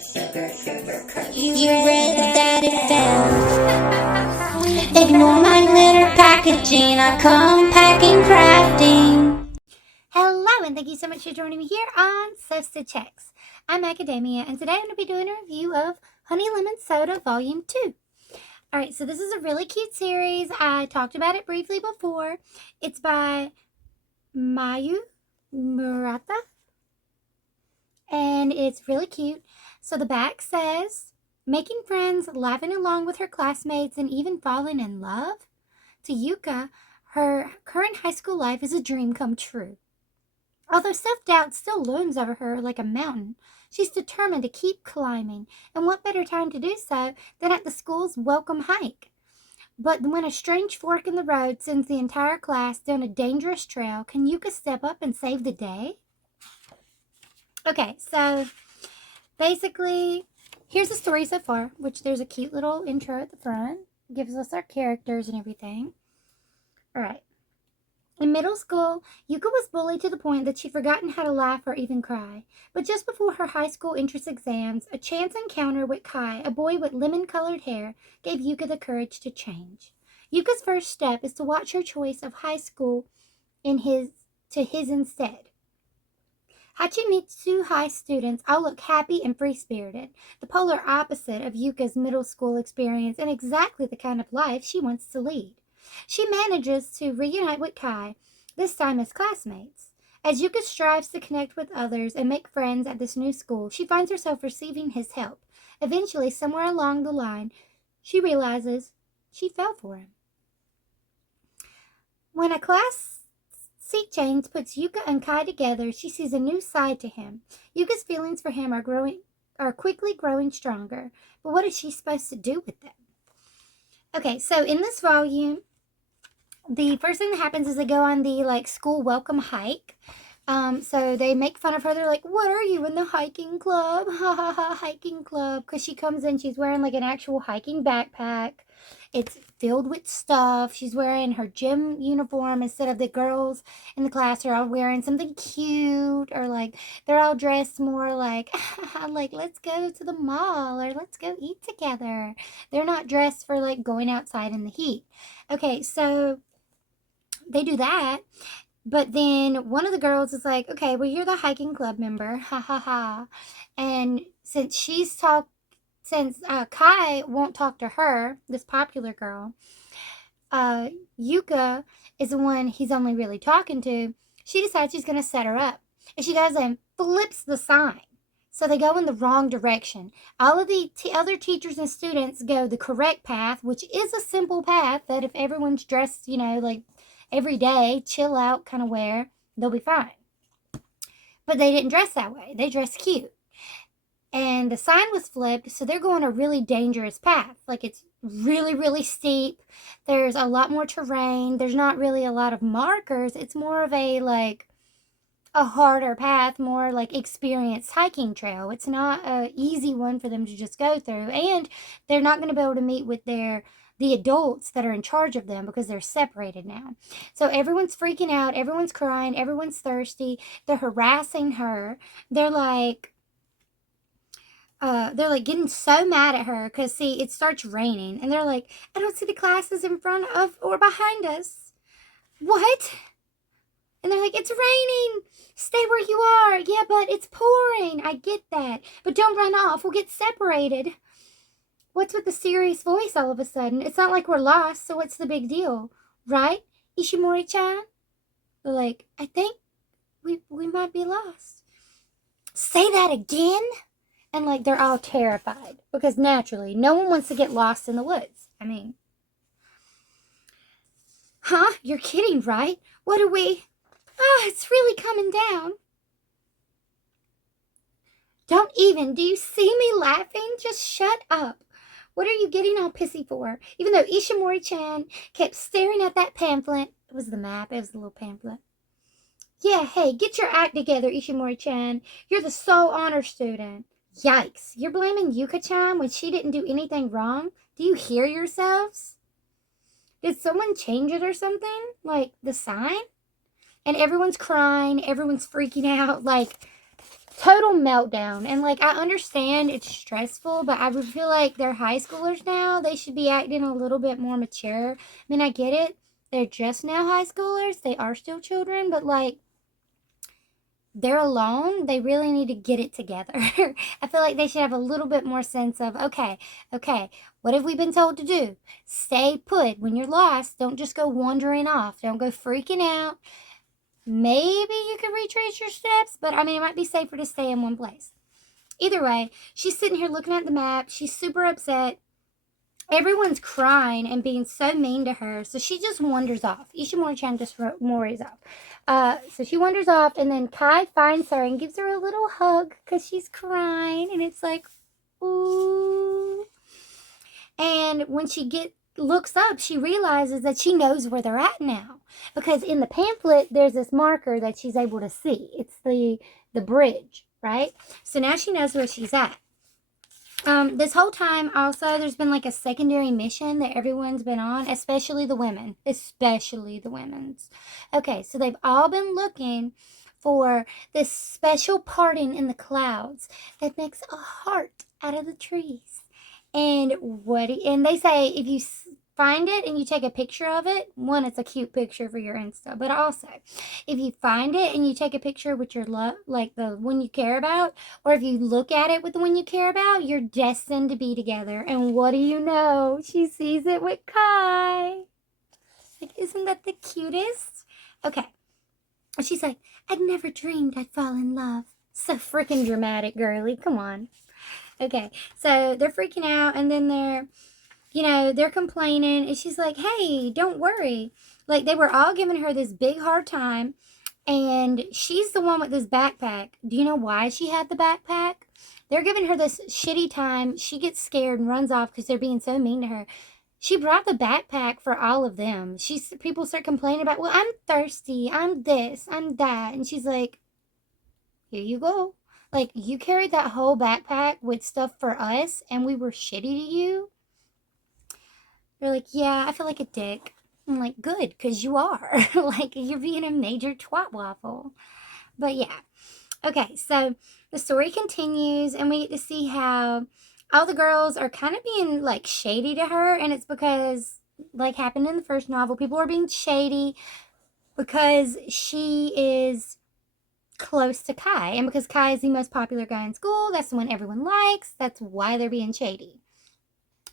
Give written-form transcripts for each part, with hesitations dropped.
You read that it fell. Ignore my glitter packaging. I come packing, crafting. Hello, and thank you so much for joining me here on SewStitchHex. I'm Academia, and today I'm going to be doing a review of Honey Lemon Soda Volume 2. Alright, so this is a really cute series. I talked about it briefly before. It's by Mayu, Murata, and it's really cute. So the back says, making friends, laughing along with her classmates, and even falling in love? To Yuka, her current high school life is a dream come true. Although self-doubt still looms over her like a mountain, she's determined to keep climbing, and what better time to do so than at the school's welcome hike? But when a strange fork in the road sends the entire class down a dangerous trail, can Yuka step up and save the day? Okay, so basically, here's the story so far, which there's a cute little intro at the front. It gives us our characters and everything. Alright. In middle school, Yuka was bullied to the point that she'd forgotten how to laugh or even cry. But just before her high school entrance exams, a chance encounter with Kai, a boy with lemon-colored hair, gave Yuka the courage to change. Yuka's first step is to watch her choice of high school to his instead. Hachimitsu High students all look happy and free-spirited, the polar opposite of Yuka's middle school experience and exactly the kind of life she wants to lead. She manages to reunite with Kai, this time as classmates. As Yuka strives to connect with others and make friends at this new school, she finds herself receiving his help. Eventually, somewhere along the line, she realizes she fell for him. When a class seat change puts Yuka and Kai together, she sees a new side to him. Yuka's feelings for him are quickly growing stronger, but what is she supposed to do with them? Okay, so in this volume, the first thing that happens is they go on the school welcome hike. So they make fun of her. They're like, "What are you in the hiking club? Ha ha ha, hiking club." Because she comes in, she's wearing like an actual hiking backpack. It's filled with stuff. She's wearing her gym uniform instead of the girls in the class are all wearing something cute, or like they're all dressed more like like let's go to the mall or let's go eat together. They're not dressed for like going outside in the heat. Okay, so they do that. But then one of the girls is like, "Okay, well, you're the hiking club member, ha ha ha." And since Kai won't talk to her, this popular girl, Yuka is the one he's only really talking to. She decides she's going to set her up. And she goes and flips the sign. So they go in the wrong direction. All of the other teachers and students go the correct path, which is a simple path that if everyone's dressed, like every day, chill out kind of wear, they'll be fine. But they didn't dress that way. They dressed cute. And the sign was flipped, so they're going a really dangerous path. Like, it's really, really steep. There's a lot more terrain. There's not really a lot of markers. It's more of a harder path, more like experienced hiking trail. It's not an easy one for them to just go through. And they're not going to be able to meet with the adults that are in charge of them because they're separated now. So everyone's freaking out. Everyone's crying. Everyone's thirsty. They're harassing her. They're getting so mad at her because, see, it starts raining. And they're like, "I don't see the classes in front of or behind us." What? And they're like, "It's raining. Stay where you are." "Yeah, but it's pouring." "I get that. But don't run off. We'll get separated." What's with the serious voice all of a sudden? It's not like we're lost, so what's the big deal? Right, Ishimori-chan? They're like, "I think we might be lost." "Say that again?" And they're all terrified because naturally, no one wants to get lost in the woods. I mean, "Huh? You're kidding, right? What do we... it's really coming down." "Don't even. Do you see me laughing? Just shut up. What are you getting all pissy for?" Even though Ishimori-chan kept staring at that pamphlet. It was the map. It was the little pamphlet. "Yeah, hey, get your act together, Ishimori-chan. You're the sole honor student." Yikes. You're blaming Yuka-chan when she didn't do anything wrong? Do you hear yourselves? Did someone change it or something? Like the sign? And everyone's crying. Everyone's freaking out. total meltdown. And like, I understand it's stressful, but I would feel like they're high schoolers now. They should be acting a little bit more mature. I mean, I get it. They're just now high schoolers. They are still children, but like, they're alone. They really need to get it together. I feel like they should have a little bit more sense of, okay, what have we been told to do? Stay put. When you're lost, don't just go wandering off. Don't go freaking out. Maybe you can retrace your steps, but I mean, it might be safer to stay in one place. Either way, she's sitting here looking at the map. She's super upset. Everyone's crying and being so mean to her, so she just wanders off. Ishimori-chan just worries off. So she wanders off, and then Kai finds her and gives her a little hug because she's crying, and it's like, ooh. And when she looks up, she realizes that she knows where they're at now, because in the pamphlet there's this marker that she's able to see. It's the bridge, right? So now she knows where she's at. This whole time also there's been like a secondary mission that everyone's been on, especially the women. Okay, so they've all been looking for this special parting in the clouds that makes a heart out of the trees. And they say if you find it and you take a picture of it, one, it's a cute picture for your Insta, but also if you find it and you take a picture with your love, like the one you care about, or if you look at it with the one you care about, you're destined to be together. And what do you know? She sees it with Kai. Like, isn't that the cutest? Okay. She's like, I'd never dreamed I'd fall in love. So freaking dramatic, girly. Come on. Okay, so they're freaking out, and then they're complaining, and she's like, hey, don't worry. Like, they were all giving her this big hard time, and she's the one with this backpack. Do you know why she had the backpack? They're giving her this shitty time. She gets scared and runs off because they're being so mean to her. She brought the backpack for all of them. People start complaining about, well, I'm thirsty, I'm this, I'm that, and she's like, here you go. Like, you carried that whole backpack with stuff for us, and we were shitty to you? They're like, yeah, I feel like a dick. I'm like, good, because you are. Like, you're being a major twat waffle. But yeah. Okay, so the story continues, and we get to see how all the girls are kind of being, like, shady to her, and it's because, like happened in the first novel, people are being shady because she is close to Kai, and because Kai is the most popular guy in school, that's the one everyone likes. That's why they're being shady.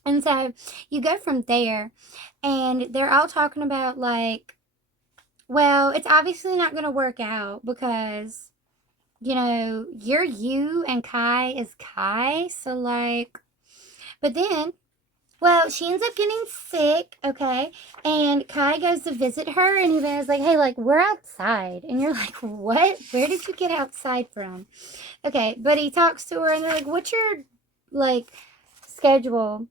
And so you go from there, and they're all talking about, like, well, it's obviously not going to work out because, you're you and Kai is Kai. So, like, but then, well, she ends up getting sick, okay? And Kai goes to visit her, and Yvonne's like, hey, like, we're outside. And you're like, what? Where did you get outside from? Okay, but he talks to her, and they're like, what's your, like, schedule?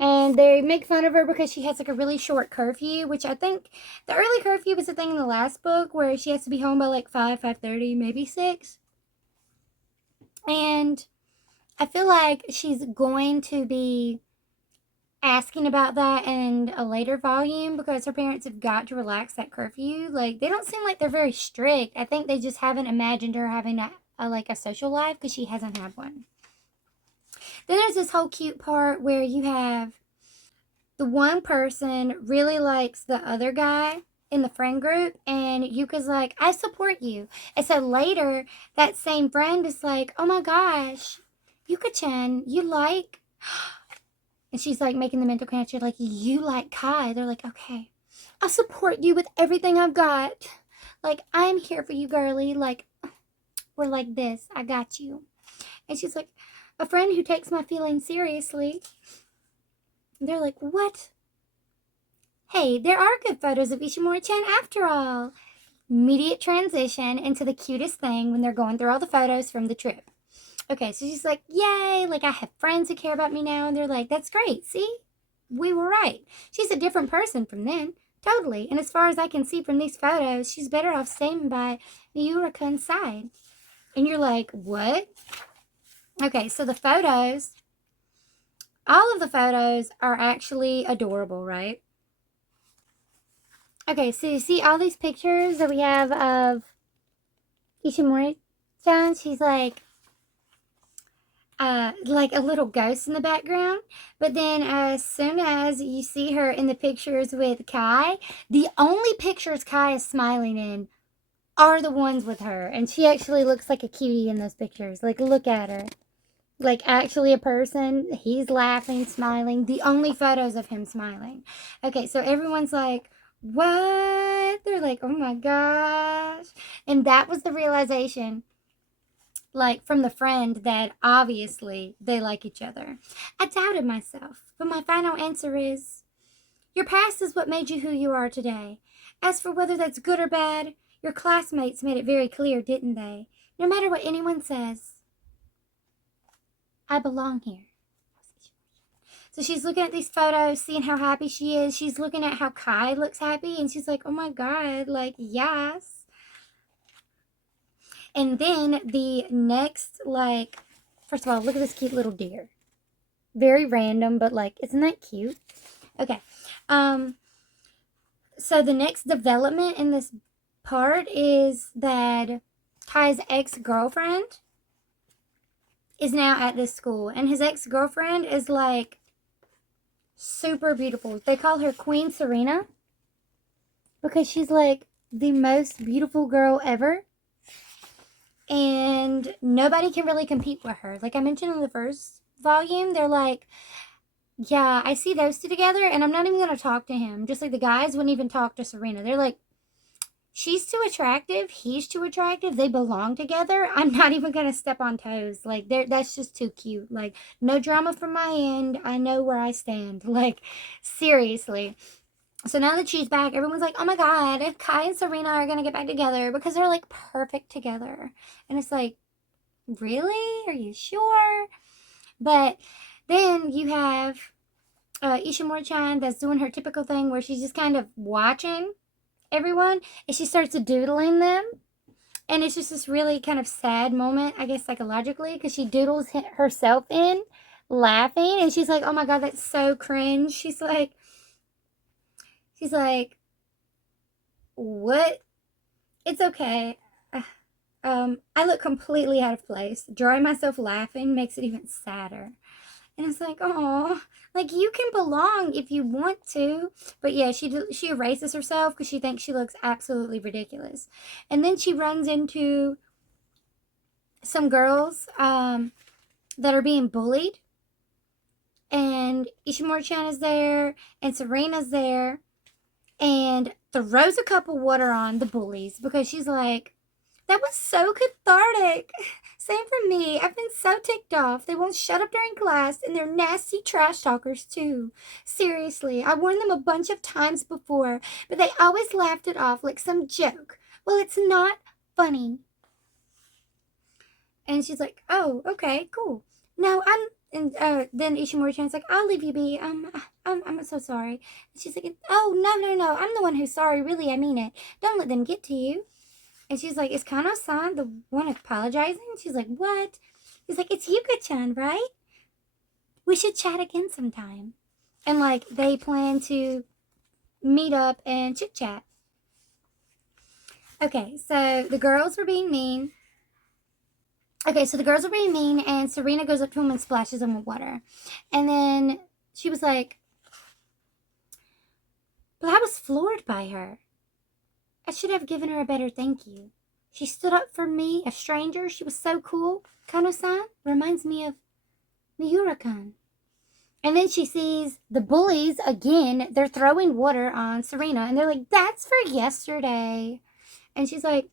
And they make fun of her because she has, like, a really short curfew, which I think the early curfew was a thing in the last book where she has to be home by, like, 5:30, maybe 6. And I feel like she's going to be asking about that in a later volume because her parents have got to relax that curfew. Like, they don't seem like they're very strict. I think they just haven't imagined her having a social life because she hasn't had one. Then there's this whole cute part where you have the one person really likes the other guy in the friend group, and Yuka's like, I support you. And so later, that same friend is like, oh my gosh, Yuka-chan, you like... And she's like making the mental connection, like, you like Kai. They're like, okay, I'll support you with everything I've got. Like, I'm here for you, girly. Like, we're like this. I got you. And she's like, a friend who takes my feelings seriously. And they're like, what? Hey, there are good photos of Ishimori-chan after all. Immediate transition into the cutest thing when they're going through all the photos from the trip. Okay, so she's like, yay, like, I have friends who care about me now. And they're like, that's great. See? We were right. She's a different person from then. Totally. And as far as I can see from these photos, she's better off staying by Miura-kun's side. And you're like, what? Okay, so the photos, all of the photos are actually adorable, right? Okay, so you see all these pictures that we have of Ishimori-chan? She's like, like a little ghost in the background. But then as soon as you see her in the pictures with Kai, the only pictures Kai is smiling in are the ones with her. And she actually looks like a cutie in those pictures. Like, look at her. Like, actually a person. He's laughing, smiling. The only photos of him smiling. Okay, so everyone's like, what? They're like, oh my gosh. And that was the realization, like, from the friend, that obviously they like each other. I doubted myself, but my final answer is, your past is what made you who you are today. As for whether that's good or bad, your classmates made it very clear, didn't they? No matter what anyone says, I belong here. So she's looking at these photos, seeing how happy she is. She's looking at how Kai looks happy, and she's like, oh my god, like, yes. And then the next, like, first of all, look at this cute little deer. Very random, but, like, isn't that cute? Okay. So the next development in this part is that Kai's ex-girlfriend is now at this school. And his ex-girlfriend is, like, super beautiful. They call her Queen Serena because she's, like, the most beautiful girl ever. And nobody can really compete with her. Like I mentioned in the first volume, they're like, yeah, I see those two together, and I'm not even going to talk to him. Just like the guys wouldn't even talk to Serena. They're like, she's too attractive, he's too attractive, they belong together. I'm not even going to step on toes. Like, that's just too cute. Like, no drama from my end. I know where I stand. Like, seriously. So now that she's back, everyone's like, oh my god, if Kai and Serena are going to get back together because they're, like, perfect together. And it's like, really? Are you sure? But then you have Ishimori-chan that's doing her typical thing where she's just kind of watching everyone, and she starts doodling them. And it's just this really kind of sad moment, I guess, psychologically, because she doodles herself in, laughing, and she's like, oh my god, that's so cringe. She's like, what? It's okay. I look completely out of place. Drawing myself laughing makes it even sadder. And it's like, oh, like, you can belong if you want to. But yeah, she erases herself because she thinks she looks absolutely ridiculous. And then she runs into some girls that are being bullied. And Ishimori-chan is there, and Serena's there, and throws a cup of water on the bullies because she's like, that was so cathartic. Same for me. I've been so ticked off. They won't shut up during class, and they're nasty trash talkers, too. Seriously, I warned them a bunch of times before, but they always laughed it off like some joke. Well, it's not funny. And she's like, oh, okay, cool. No, and then Ishimori-chan's like, I'll leave you be. I'm so sorry. And she's like, oh, no. I'm the one who's sorry. Really, I mean it. Don't let them get to you. And she's like, is Kano-san the one apologizing? She's like, what? He's like, it's Yuka-chan, right? We should chat again sometime. And, like, they plan to meet up and chit-chat. Okay, so the girls were being mean. And Serena goes up to him and splashes him with water. And then she was like, but I was floored by her. I should have given her a better thank you. She stood up for me, a stranger. She was so cool. Kano-san reminds me of Miura-kan. And then she sees the bullies again. They're throwing water on Serena. And they're like, that's for yesterday. And she's like,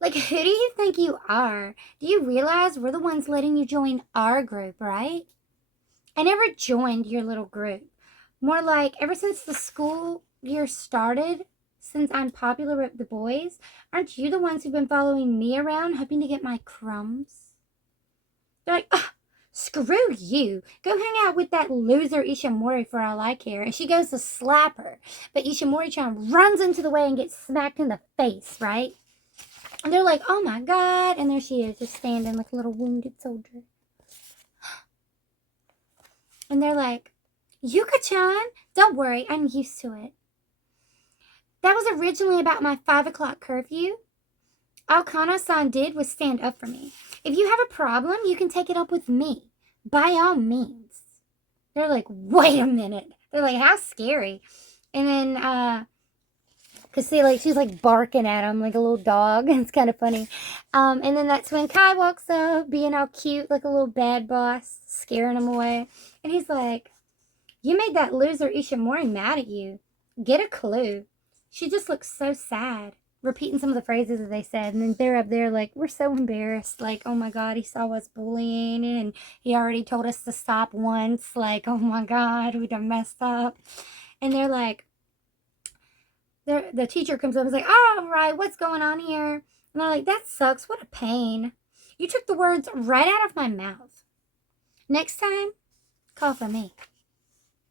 who do you think you are? Do you realize we're the ones letting you join our group, right? I never joined your little group. More like, ever since the school year started, since I'm popular with the boys, aren't you the ones who've been following me around, hoping to get my crumbs? They're like, oh, screw you. Go hang out with that loser Ishimori for all I care. And she goes to slap her. But Ishimori-chan runs into the way and gets smacked in the face, right? And they're like, oh my god. And there she is, just standing like a little wounded soldier. And they're like, Yuka-chan, don't worry, I'm used to it. That was originally about my 5 o'clock curfew. All Kana-san did was stand up for me. If you have a problem, you can take it up with me. By all means. They're like, wait a minute. They're like, how scary. And then, cause see, like, she's like barking at him like a little dog. It's kind of funny. And then that's when Kai walks up, being all cute, like a little bad boss, scaring him away. And he's like, you made that loser Ishimori mad at you. Get a clue. She just looks so sad. Repeating some of the phrases that they said, and then they're up there like, we're so embarrassed. Like, oh my God, he saw us bullying, and he already told us to stop once. Like, oh my God, we done messed up. And they're like, the teacher comes up and is like, all right, what's going on here? And they're like, that sucks. What a pain. You took the words right out of my mouth. Next time, call for me.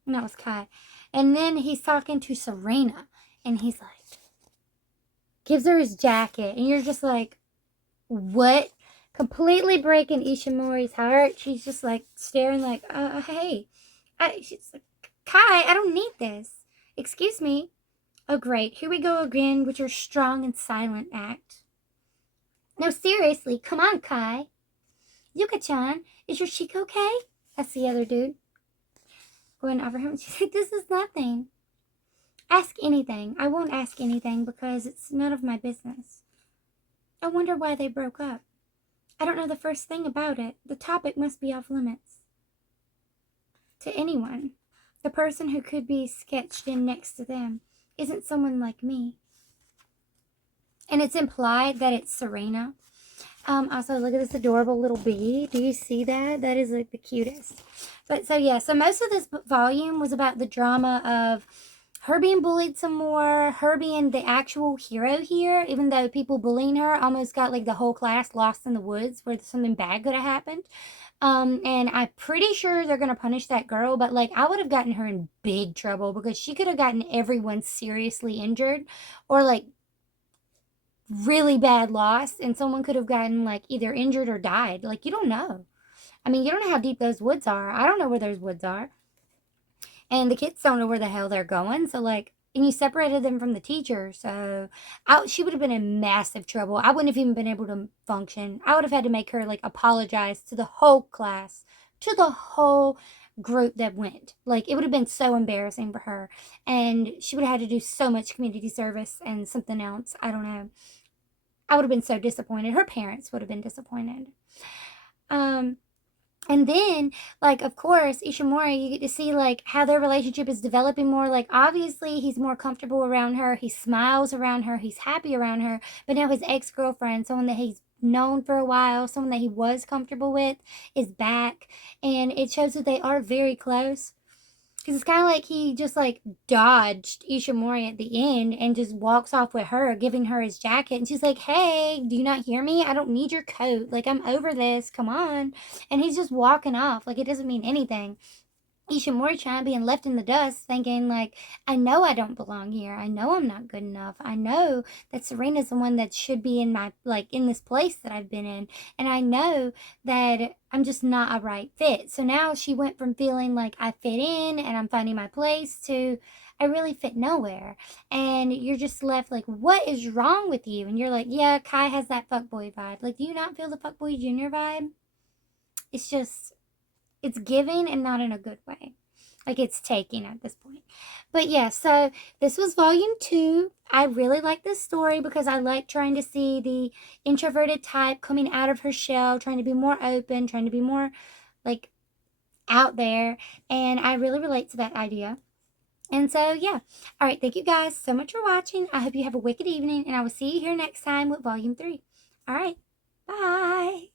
And that was Kai. And then he's talking to Serena, and he's like, gives her his jacket, and you're just like, what? Completely breaking Ishimori's heart. She's just like staring like, hey. She's like, Kai, I don't need this. Excuse me. Oh, great. Here we go again with your strong and silent act. No, seriously, come on, Kai. Yuka-chan, is your cheek okay? That's the other dude. Going over him, she's like, this is nothing. Ask anything. I won't ask anything because it's none of my business. I wonder why they broke up. I don't know the first thing about it. The topic must be off limits. To anyone, the person who could be sketched in next to them isn't someone like me. And it's implied that it's Serena. Also, look at this adorable little bee. Do you see that? That is like the cutest. But so, yeah. So most of this volume was about the drama of her being bullied some more, her being the actual hero here, even though people bullying her almost got like the whole class lost in the woods where something bad could have happened. And I'm pretty sure they're going to punish that girl, but like I would have gotten her in big trouble because she could have gotten everyone seriously injured or like really bad loss, and someone could have gotten like either injured or died. Like, you don't know. I mean, you don't know how deep those woods are. I don't know where those woods are. And the kids don't know where the hell they're going. So, like, and you separated them from the teacher. So, she would have been in massive trouble. I wouldn't have even been able to function. I would have had to make her, like, apologize to the whole class, to the whole group that went. Like, it would have been so embarrassing for her. And she would have had to do so much community service and something else. I don't know. I would have been so disappointed. Her parents would have been disappointed. And then, like, of course, Ishimori, you get to see, like, how their relationship is developing more. Like, obviously, he's more comfortable around her. He smiles around her. He's happy around her. But now his ex-girlfriend, someone that he's known for a while, someone that he was comfortable with, is back. And it shows that they are very close. Because it's kind of like he just, like, dodged Ishimori at the end and just walks off with her, giving her his jacket. And she's like, hey, do you not hear me? I don't need your coat. Like, I'm over this. Come on. And he's just walking off. Like, it doesn't mean anything. Ishimori-chan being left in the dust thinking, like, I know I don't belong here. I know I'm not good enough. I know that Serena's the one that should be in my, like, in this place that I've been in. And I know that I'm just not a right fit. So now she went from feeling like I fit in and I'm finding my place to I really fit nowhere. And you're just left like, what is wrong with you? And you're like, yeah, Kai has that fuckboy vibe. Like, do you not feel the fuckboy junior vibe? It's just, it's giving and not in a good way. Like, it's taking at this point. But yeah, so this was volume 2. I really like this story because I like trying to see the introverted type coming out of her shell, trying to be more open, trying to be more, like, out there. And I really relate to that idea. And so, yeah. All right, thank you guys so much for watching. I hope you have a wicked evening, and I will see you here next time with volume 3. All right, bye.